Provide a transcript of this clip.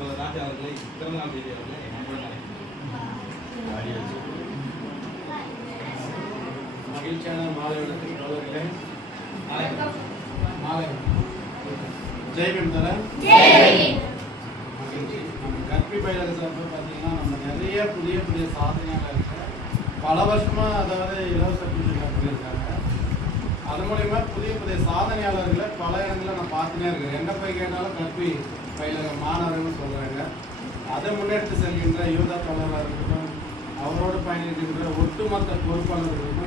நாட்டு அவர்களை பிறந்தநாள் தேதி அவர்களை மகிழ்ச்சியான மாலை வணக்கம் தோழர்களே. மாலை ஜெய்பீம் தர மகிழ்ச்சி. நம்ம கற்பி பயிலக சார்பு பார்த்தீங்கன்னா நம்ம நிறைய புதிய புதிய சாதனைகள் இருக்கு. பல வருஷமாக அதாவது இலவச பூஜை பண்ணியிருக்காங்க. அது மூலயமா புதிய புதிய சாதனையாளர்களை பல இடங்களில் நான் பார்த்துனே இருக்கேன். எங்கே போய் கேட்டாலும் கற்பி பயிலக மாணவர்கள்னு சொல்கிறாங்க. அதை முன்னெடுத்து செல்கின்ற யூதா தோழராக இருக்கட்டும், அவரோடு பயணிக்கின்ற ஒட்டுமொத்த பொறுப்பாளர்களுக்கும்